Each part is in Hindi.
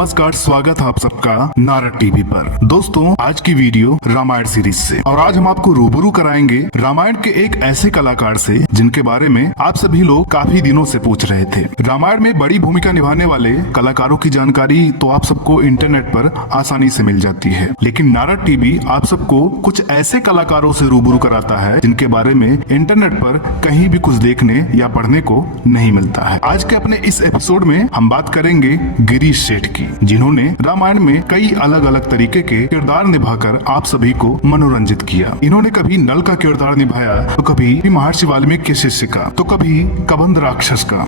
नमस्कार, स्वागत है आप सबका नारद टीवी पर। दोस्तों, आज की वीडियो रामायण सीरीज से, और आज हम आपको रूबरू कराएंगे रामायण के एक ऐसे कलाकार से जिनके बारे में आप सभी लोग काफी दिनों से पूछ रहे थे। रामायण में बड़ी भूमिका निभाने वाले कलाकारों की जानकारी तो आप सबको इंटरनेट पर आसानी से मिल जाती है, लेकिन नारद टीवी आप सबको कुछ ऐसे कलाकारों से रूबरू कराता है जिनके बारे में इंटरनेट पर कहीं भी कुछ देखने या पढ़ने को नहीं मिलता है। आज के अपने इस एपिसोड में हम बात करेंगे गिरीश सेठ की, जिन्होंने रामायण में कई अलग अलग तरीके के किरदार निभाकर आप सभी को मनोरंजित किया। इन्होंने कभी नल का किरदार निभाया, तो कभी महर्षि वाल्मीकि के शिष्य का, तो कभी कबंध राक्षस का।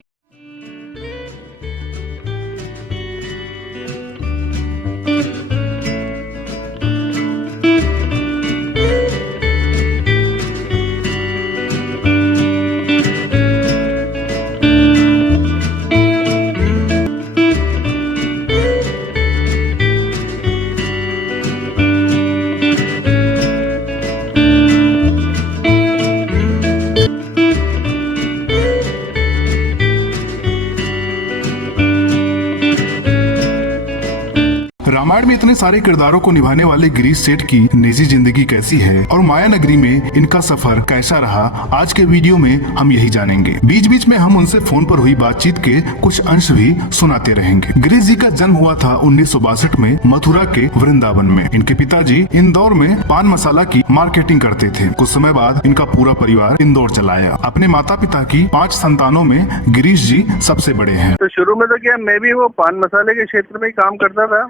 रामायण में इतने सारे किरदारों को निभाने वाले गिरीश सेठ की निजी जिंदगी कैसी है और माया नगरी में इनका सफर कैसा रहा, आज के वीडियो में हम यही जानेंगे। बीच बीच में हम उनसे फोन पर हुई बातचीत के कुछ अंश भी सुनाते रहेंगे। गिरीश जी का जन्म हुआ था 1962 में मथुरा के वृंदावन में। इनके पिताजी इंदौर में पान मसाला की मार्केटिंग करते थे। कुछ समय बाद इनका पूरा परिवार इंदौर चला आया। अपने माता पिता की 5 संतानों में गिरीश जी सबसे बड़े हैं। तो शुरू में तो क्या, मैं भी वो पान मसाले के क्षेत्र में ही काम करता था।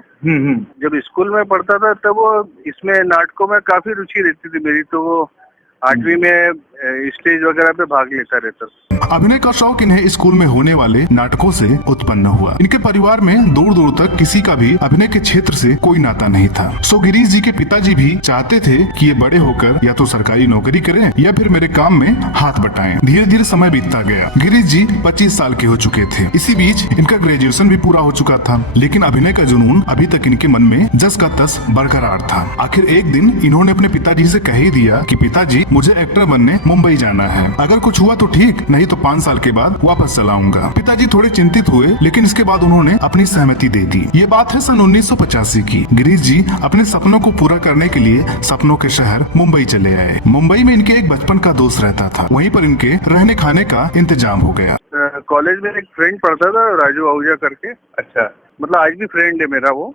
जब स्कूल में पढ़ता था तब वो इसमें नाटकों में काफी रुचि रहती थी मेरी, तो वो 8वीं में स्टेज वगैरह पे भाग लेता रहता। अभिनय का शौक इन्हें स्कूल में होने वाले नाटकों से उत्पन्न हुआ। इनके परिवार में दूर दूर तक किसी का भी अभिनय के क्षेत्र से कोई नाता नहीं था। सो गिरीश जी के पिताजी भी चाहते थे कि ये बड़े होकर या तो सरकारी नौकरी करें या फिर मेरे काम में हाथ बटाएं। धीरे धीरे समय बीतता गया। गिरीश जी 25 साल के हो चुके थे। इसी बीच इनका ग्रेजुएशन भी पूरा हो चुका था, लेकिन अभिनय का जुनून अभी तक इनके मन में जस का तस बरकरार था। आखिर एक दिन इन्होंने अपने पिताजी से कह ही दिया कि पिताजी, मुझे एक्टर बनने मुंबई जाना है। अगर कुछ हुआ तो ठीक, नहीं तो 5 साल के बाद वापस चला आऊंगा। पिताजी थोड़े चिंतित हुए, लेकिन इसके बाद उन्होंने अपनी सहमति दे दी। ये बात है सन 1985 की। गिरीश जी अपने सपनों को पूरा करने के लिए सपनों के शहर मुंबई चले आए। मुंबई में इनके एक बचपन का दोस्त रहता था, वहीं पर इनके रहने खाने का इंतजाम हो गया। कॉलेज में एक फ्रेंड पढ़ता था, राजू आहूजा करके। अच्छा, मतलब आज भी फ्रेंड है मेरा वो।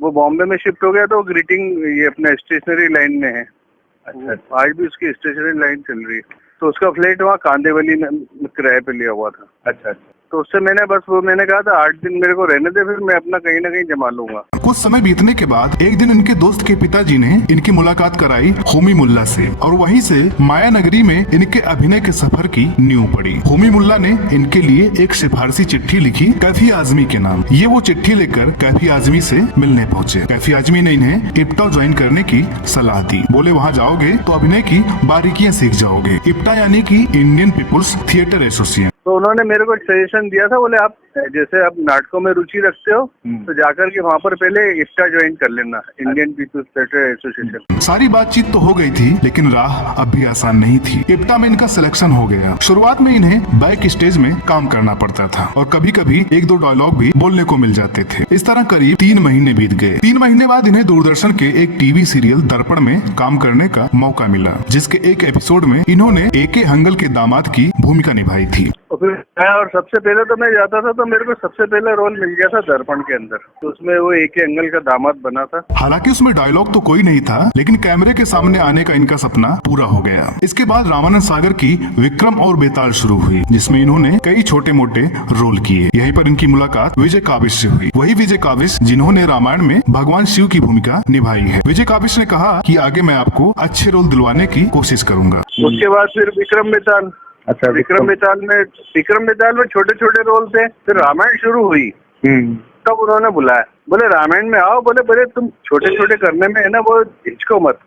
वो बॉम्बे में शिफ्ट हो गया, तो ग्रीटिंग ये अपना स्टेशनरी लाइन में है। अच्छा, आज भी उसकी स्टेशनरी लाइन चल रही है। तो उसका फ्लैट वहाँ कांदेवली में किराए पे लिया हुआ था। अच्छा, तो उससे मैंने कहा था 8 दिन मेरे को रहने दे, फिर मैं अपना कहीं ना कहीं जमा लूंगा। कुछ समय बीतने के बाद एक दिन इनके दोस्त के पिताजी ने इनकी मुलाकात कराई होमी मुल्ला से, और वहीं से माया नगरी में इनके अभिनय के सफर की नींव पड़ी। होमी मुल्ला ने इनके लिए एक सिफारसी चिट्ठी लिखी कैफी आजमी के नाम। ये वो चिट्ठी लेकर कैफी आजमी से मिलने पहुँचे। कैफी आजमी ने इन्हें इप्टा ज्वाइन करने की सलाह दी। बोले, वहाँ जाओगे तो अभिनय की बारीकियाँ सीख जाओगे। इप्टा यानी की इंडियन पीपुल्स थिएटर एसोसिएशन। तो उन्होंने मेरे को एक सजेशन दिया था। बोले, आप जैसे आप नाटकों में रुचि रखते हो तो जाकर के वहाँ पर पहले इप्टा ज्वाइन कर लेना, इंडियन पीपुल्स थिएटर एसोसिएशन। सारी बातचीत तो हो गई थी, लेकिन राह अब भी आसान नहीं थी। इप्टा में इनका सिलेक्शन हो गया। शुरुआत में इन्हें बैक स्टेज में काम करना पड़ता था और कभी कभी 1-2 डायलॉग भी बोलने को मिल जाते थे। इस तरह करीब 3 महीने बीत गए। 3 महीने बाद इन्हें दूरदर्शन के एक टीवी सीरियल दर्पण में काम करने का मौका मिला, जिसके एक एपिसोड में इन्होंने A.K. हंगल के दामाद की भूमिका निभाई थी। और सबसे पहले तो मैं जाता था तो मेरे को सबसे पहले रोल मिल गया था दर्पण के अंदर। तो उसमें वो A.K. हंगल का दामाद बना था। हालांकि उसमें डायलॉग तो कोई नहीं था, लेकिन कैमरे के सामने आने का इनका सपना पूरा हो गया। इसके बाद रामानंद सागर की विक्रम और बेताल शुरू हुई, जिसमें इन्होंने कई छोटे मोटे रोल किए। यहीं पर इनकी मुलाकात विजय काबिश से हुई। वही विजय काबिश जिन्होंने रामायण में भगवान शिव की भूमिका निभाई है। विजय काबिश ने कहा कि आगे मैं आपको अच्छे रोल दिलवाने की कोशिश करूंगा। उसके बाद फिर विक्रम बेताल। अच्छा, विक्रम बेताल में छोटे छोटे रोल थे। फिर रामायण शुरू हुई, तब उन्होंने बुलाया। बोले, रामायण में आओ। बोले तुम छोटे छोटे करने में है ना, वो हिचको मत।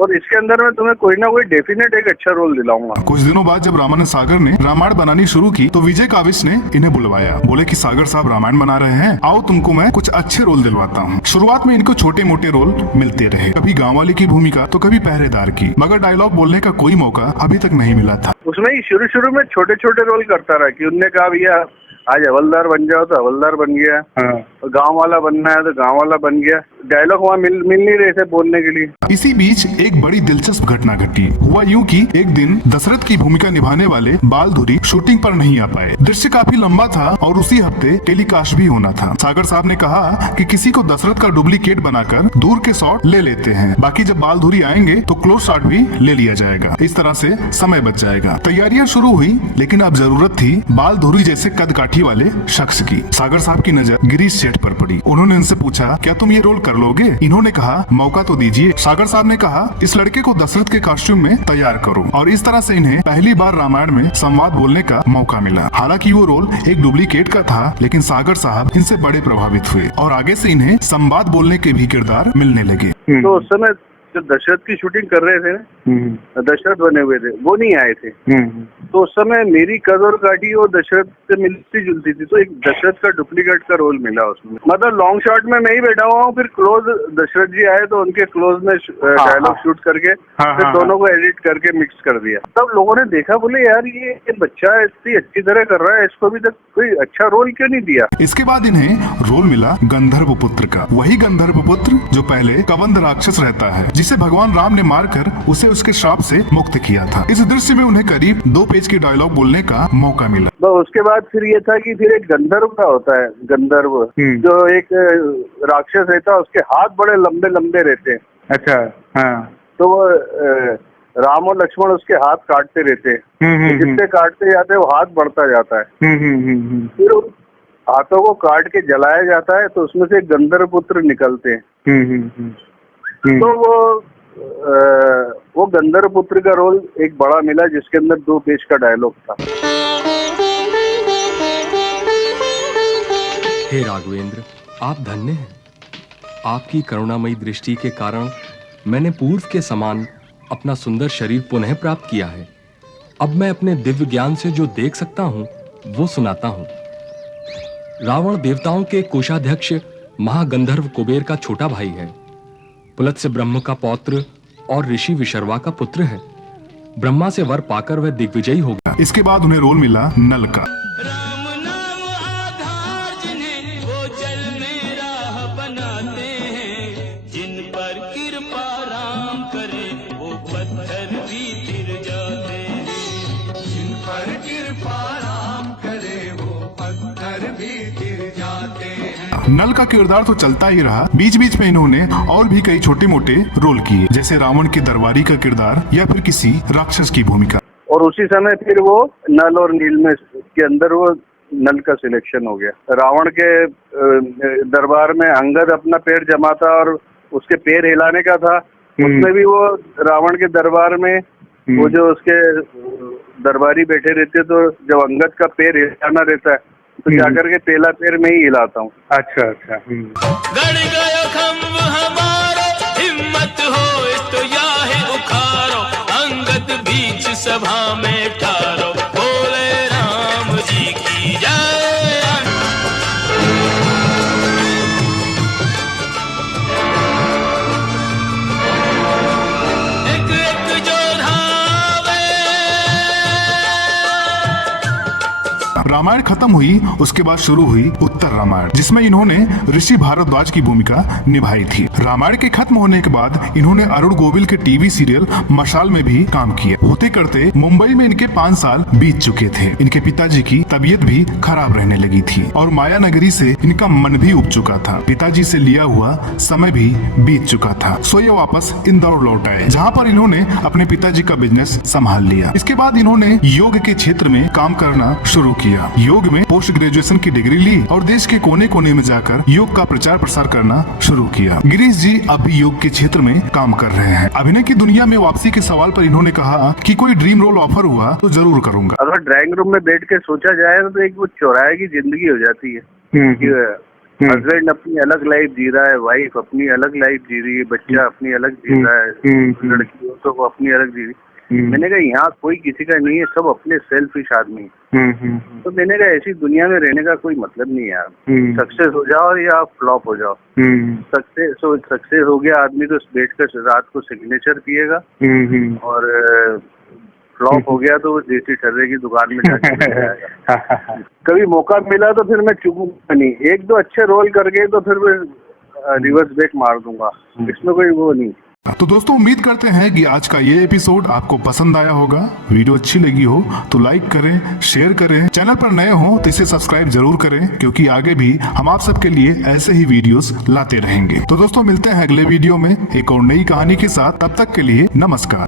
और इसके अंदर मैं तुम्हें कोई ना कोई डेफिनेट एक अच्छा रोल दिलाऊंगा। कुछ दिनों बाद जब रामानंद सागर ने रामायण बनानी शुरू की, तो विजय काबिश ने इन्हें बुलवाया। बोले कि सागर साहब रामायण बना रहे हैं, आओ तुमको मैं कुछ अच्छे रोल दिलवाता हूँ। शुरुआत में इनको छोटे मोटे रोल मिलते रहे, कभी गाँव वाले की भूमिका तो कभी पहरेदार की, मगर डायलॉग बोलने का कोई मौका अभी तक नहीं मिला था। उसमें ही शुरू में छोटे छोटे रोल करता रहा कि उनने कहा भैया आज हवलदार बन जाओ, तो हवलदार बन गया। गांव वाला बनना है तो गांव वाला बन गया। डायलॉग वहाँ मिल नहीं रहे थे बोलने के लिए। इसी बीच एक बड़ी दिलचस्प घटना घटी। हुआ यूं कि एक दिन दशरथ की भूमिका निभाने वाले बालधुरी शूटिंग पर नहीं आ पाए। दृश्य काफी लंबा था और उसी हफ्ते टेलीकास्ट भी होना था। सागर साहब ने कहा कि किसी को दशरथ का डुप्लीकेट बनाकर दूर के शॉट ले लेते हैं, बाकी जब बालधुरी आएंगे तो क्लोज शॉट भी ले लिया जाएगा, इस तरह से समय बच जाएगा। तैयारियां शुरू हुई, लेकिन अब जरूरत थी बालधुरी जैसे कद काठी वाले शख्स की। सागर साहब की नजर गिरीश सेठ पर पड़ी। उन्होंने उनसे पूछा, क्या तुम ये रोल कर लोगे? इन्होंने कहा, मौका तो दीजिए। सागर साहब ने कहा, इस लड़के को दशरथ के कॉस्ट्यूम में तैयार करो। और इस तरह से इन्हें पहली बार रामायण में संवाद बोलने का मौका मिला। हालांकि वो रोल एक डुप्लीकेट का था, लेकिन सागर साहब इनसे बड़े प्रभावित हुए और आगे से इन्हें संवाद बोलने के भी किरदार मिलने लगे। तो उस समय जो दशरथ की शूटिंग कर रहे थे ना, दशरथ बने हुए थे, वो नहीं आए थे। तो उस समय मेरी कद और काठी और दशरथ से मिलती जुलती थी, तो एक दशरथ का डुप्लीकेट का रोल मिला उसमें। मतलब लॉन्ग शॉट में मैं ही बैठा हुआ हूँ, फिर क्लोज दशरथ जी आए तो उनके क्लोज में डायलॉग शूट करके फिर दोनों को एडिट करके मिक्स कर दिया। तब लोगों ने देखा, बोले यार ये बच्चा इतनी अच्छी तरह कर रहा है, इसको अभी तक कोई अच्छा रोल क्यों नहीं दिया। इसके बाद इन्हें रोल मिला गंधर्व पुत्र का। वही गंधर्व पुत्र जो पहले कबंध राक्षस रहता है, जिसे भगवान राम ने मारकर उसे उसके श्राप से मुक्त किया था। इस दृश्य में उन्हें करीब 2 पेज की डायलॉग बोलने का मौका मिला। तो उसके बाद फिर ये था कि फिर एक गंधर्व का होता है, गंधर्व जो एक राक्षस रहता है, उसके हाथ बड़े लंबे लंबे रहते हैं। अच्छा, हाँ। तो वो राम और लक्ष्मण उसके हाथ काटते रहते हैं, जितने काटते जाते हैं वो हाथ बढ़ता जाता है। फिर हाथों को काट के जलाया जाता है, तो उसमें से गंधर्व पुत्र निकलते हैं। तो वो गंधर्व पुत्र का रोल एक बड़ा मिला, जिसके अंदर 2 पेज का डायलॉग था। हे राघवेंद्र, आप धन्य हैं। आपकी करुणामयी दृष्टि के कारण मैंने पूर्व के समान अपना सुंदर शरीर पुनः प्राप्त किया है। अब मैं अपने दिव्य ज्ञान से जो देख सकता हूँ वो सुनाता हूँ। रावण देवताओं के कोषाध्यक्ष महागंधर्व कुबेर का छोटा भाई है। पुलत्स्य ब्रह्म का पौत्र और ऋषि विशर्वा का पुत्र है। ब्रह्मा से वर पाकर वह दिग्विजयी हो गया। इसके बाद उन्हें रोल मिला नल का। नल का किरदार तो चलता ही रहा। बीच बीच में इन्होंने और भी कई छोटे मोटे रोल किए, जैसे रावण के दरबारी का किरदार या फिर किसी राक्षस की भूमिका। और उसी समय फिर वो नल और नील में के अंदर वो नल का सिलेक्शन हो गया। रावण के दरबार में अंगद अपना पैर जमाता और उसके पैर हिलाने का था, उसमें भी वो रावण के दरबार में वो जो उसके दरबारी बैठे रहते, तो जब अंगद का पैर हिलाना रहता है तो जाकर के पहला पैर में ही हिलाता हूँ। अच्छा। गड़ गयो खम्भ हमारो, हिम्मत हो तो याहे उखारो, अंगद बीच सभा में ठारो, बोले राम जी की जय। एक एक जो धावे। रामायण खत्म हुई, उसके बाद शुरू हुई उत्तर रामायण, जिसमें इन्होंने ऋषि भारद्वाज की भूमिका निभाई थी। रामायण के खत्म होने के बाद इन्होंने अरुण गोविल के टीवी सीरियल मशाल में भी काम किया। होते करते मुंबई में इनके 5 साल बीत चुके थे। इनके पिताजी की तबीयत भी खराब रहने लगी थी और माया नगरी से इनका मन भी उब चुका था। पिताजी से लिया हुआ समय भी बीत चुका था, सो ये वापस इंदौर लौट आए, जहाँ पर इन्होंने अपने पिताजी का बिजनेस संभाल लिया। इसके बाद इन्होंने योग के क्षेत्र में काम करना शुरू किया। योग में पोस्ट ग्रेजुएशन की डिग्री ली और देश के कोने कोने में जाकर योग का प्रचार प्रसार करना शुरू किया। गिरीश जी अब भी योग के क्षेत्र में काम कर रहे हैं। अभिनय की दुनिया में वापसी के सवाल पर इन्होंने कहा कि कोई ड्रीम रोल ऑफर हुआ तो जरूर करूंगा। अगर ड्राइंग रूम में बैठ के सोचा जाए तो एक वो चौराहे की जिंदगी हो जाती है। हस्बैंड अपनी अलग लाइफ जी रहा है, वाइफ अपनी अलग लाइफ जी रही है, बच्चा अपनी अलग जी रहा है, लड़की तो वो अपनी अलग जी रही है। मैंने कहा यहाँ कोई किसी का नहीं है, सब अपने सेल्फिश आदमी है। तो मैंने कहा ऐसी दुनिया में रहने का कोई मतलब नहीं है यार। सक्सेस हो जाओ या फ्लॉप हो जाओ। सक्सेस हो गया आदमी तो बैठ कर रात को सिग्नेचर पिएगा और फ्लॉप हो गया तो वो देसी ठर्रे की दुकान में जाके बैठ जाएगा। कभी मौका मिला तो फिर मैं चूकूंगा नहीं, एक दो अच्छे रोल कर गए तो फिर मैं रिवर्स ब्रेक मार दूंगा, इसमें कोई वो नहीं। तो दोस्तों उम्मीद करते हैं कि आज का ये एपिसोड आपको पसंद आया होगा। वीडियो अच्छी लगी हो तो लाइक करें, शेयर करें, चैनल पर नए हो तो इसे सब्सक्राइब जरूर करें, क्योंकि आगे भी हम आप सबके लिए ऐसे ही वीडियोस लाते रहेंगे। तो दोस्तों मिलते हैं अगले वीडियो में एक और नई कहानी के साथ, तब तक के लिए नमस्कार।